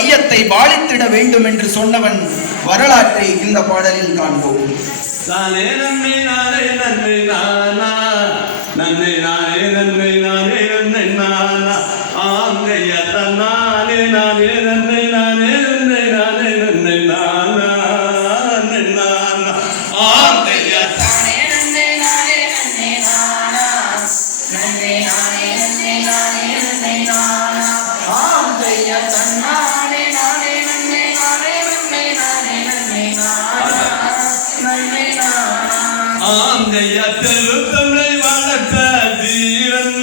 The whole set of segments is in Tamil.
வையத்தை வாழித்திட வேண்டும் என்று சொன்னவன் வரலாற்றை இந்த பாடலில் காண்போம். நானே நன்மை நானே நன்மை நானா, நன்மை நானே நன்மை நானே நன்மை நானா, ஆங்கைய தன்னானே நானே நன்மை நானே நன்மை நானே நன்மை நானா, நன்மை நானா, ஆங்கைய தானே நன்மை நானே நன்மை நானா, நன்மை நானே நன்மை நானே நன்மை நானா, ஆங்கைய தன்னானே நானே நன்மை நானே நன்மை நானே நன்மை நானா, நன்மை நானா, ஆங்கைய தெருத்தமிழை வளர்த்த வீரன்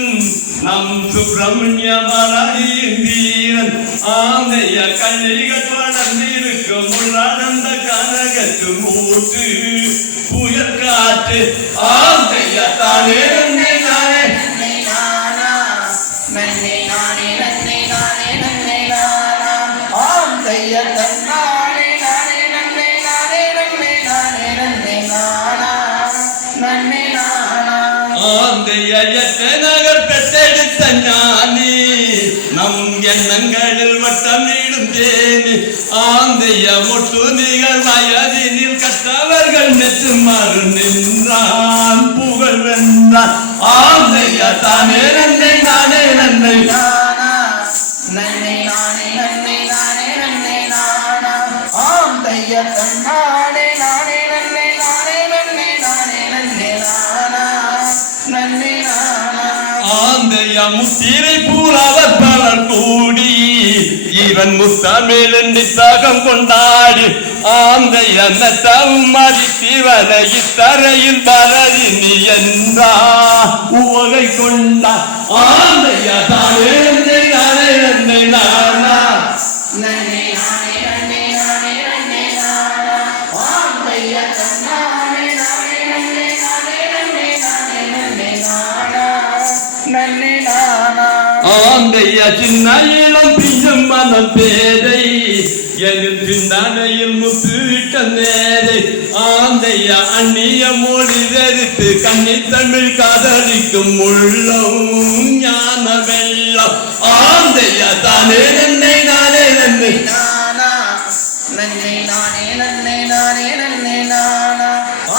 நம் சுப்பிரமணிய மலையின் வீரன், ஆங்கைய கண்ணிகள் வளர்ந்திருக்கும் உள்ளானந்த கனகத்து மூட்டு புயல் காற்று, ஆங்கைய தானே நன்மை நானே நன்மை நானா, நன்மை நானே நன்மை நானே நன்மை நானா, ஆங்கைய தன்னானே நானே நன்மை நானே நன்மை நானே நன்மை நானா, நன்மை நானா, ஆந்தைய நகர் பெற்றெடுத்த ஞானி நம் எண்ணங்களில் வட்டமிடும் தேனி, ஆந்தைய மொட்டு நிகழ் வயதினில் கற்றவர்கள் நெற்றுமாறு நின்றான் புகழ் வென்றான், ஆந்தைய தானே நன்மை நானே நன்மை நானா, நன்மை நானே நன்மை நானே நன்மை நானா, ஆந்தைய தன்னானே நானே நன்மை நானே நன்மை நானே நன்மை நானா, நன்மை நானா, ஆந்தைய முத்திரை பூரவர் பலர் கூடி இவன் முத்தமிழ் தாகம் கொண்டாடி, ஆந்தைய நத்தம் மதித்திவன இத்தரையில் பரதினி என்றா உவகை கொண்டா, ஆந்தைய தானே நன்மை நானே நன்மை நானா, நன்மை நானே நன்மை நானே நன்மை நானா, ஆந்தைய தன்னானே நானே நன்மை நானே நன்மை நானே நன்மை நானா, நன்மை நானா, ஆந்தைய சின்ன இளம் பிஞ்சும் மனம் பேதை எனில் சிந்தனையில் முத்துவிட்ட நேரை, ஆந்தைய அந்நிய மொழி தரித்து கண்ணி தமிழ் காதலிக்கும் உள்ளம் ஞான வெள்ளம், ஆந்தைய தானே நன்மை நானே நன்மை நானா, நன்மை நானே நன்மை நானே நன்மை நானா,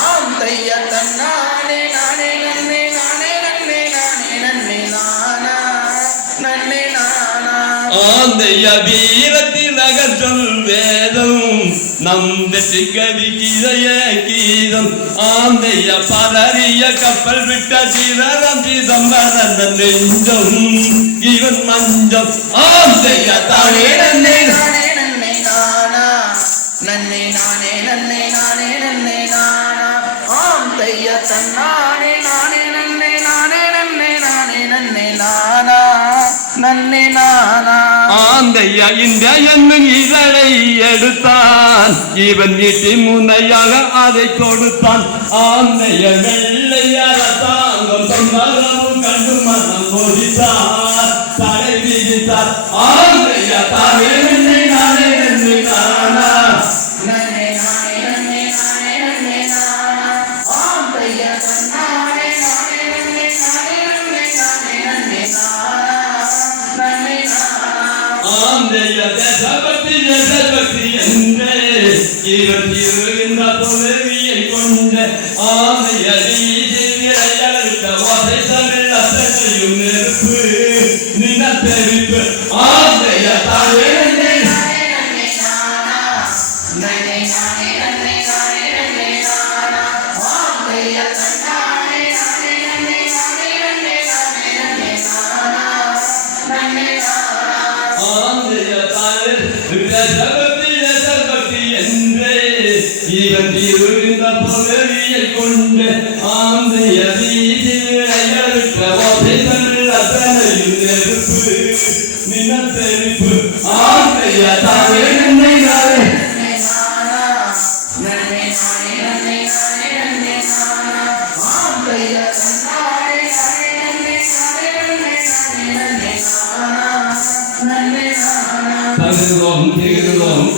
ஆந்தைய தன்னானே நானே நன்மை நானே நன்மை நானே நன்மை நானா, நன்மை நானா, ஆந்தைய வீரத்தில் நகர் சொல் வேதம் நம் வெற்றிகதி கீதைய கீதம், ஆந்தைய பதறிய கப்பல் விட்ட சிதறம் சிதம்பரந்த நெஞ்சம் இவன் மஞ்சம், ஆந்தைய தானே நன்மை நானே நன்மை நானா, நன்மை நானே நன்மை நானே நன்மை நானா, ஆந்தைய தன்னானே நானே நன்மை நானே நன்மை நானே நன்மை நானா, நன்மை நானா, ஆந்தைய இந்த என்னும் இதழை எடுத்தான் இவன் ஈட்டி முனையாக அதை கொடுத்தான், ஆந்தைய வெள்ளையர தாங்கம் சொன்னதும் கண்டு மனம் கொதித்தார் தடை விதித்தார், ஆந்தைய தானே நன்மை நானே நன்மை நானா, நன்மை நானே நன்மை நானே நன்மை நானா, ஆந்தைய தன்னானே நானே நன்மை நானே நன்மை நானே நன்மை நானா, நன்மை நானா, ஆந்தைய தேசபக்தி என்றே இவன் இருந்த தொழுவியை கொண்ட, ஆந்தைய வீதியழுத்த வாசை தமிழ் அத்தனையும் நெருப்பு நின தெரிப்பு, ஆந்தைய தானே நன்மை நானே நன்மை நானா, நன்மை நானே நன்மை நானே நன்மை நானா, ஆந்தைய தன்னானே நானே நன்மை நானே நன்மை நானே நன்மை நானா, நன்மை நானா, ஆந்தைய தானே தேசபக்தி என்றே இவன் இருந்த பொருளியை கொண்டு, ஆந்தைய வீதியழுத்த வாசை தமிழ் அத்தனையும் நெருப்பு நின தெரிப்பு, ஆந்தைய தானே நன்மை நானே நன்மை நானா, நன்மை நானே நன்மை நானே நன்மை நானா, ஆந்தைய தன்னானே நானே நன்மை நானே நன்மை நானே நன்மை நானா, நன்மை நானா, தருவோம் திருவோம்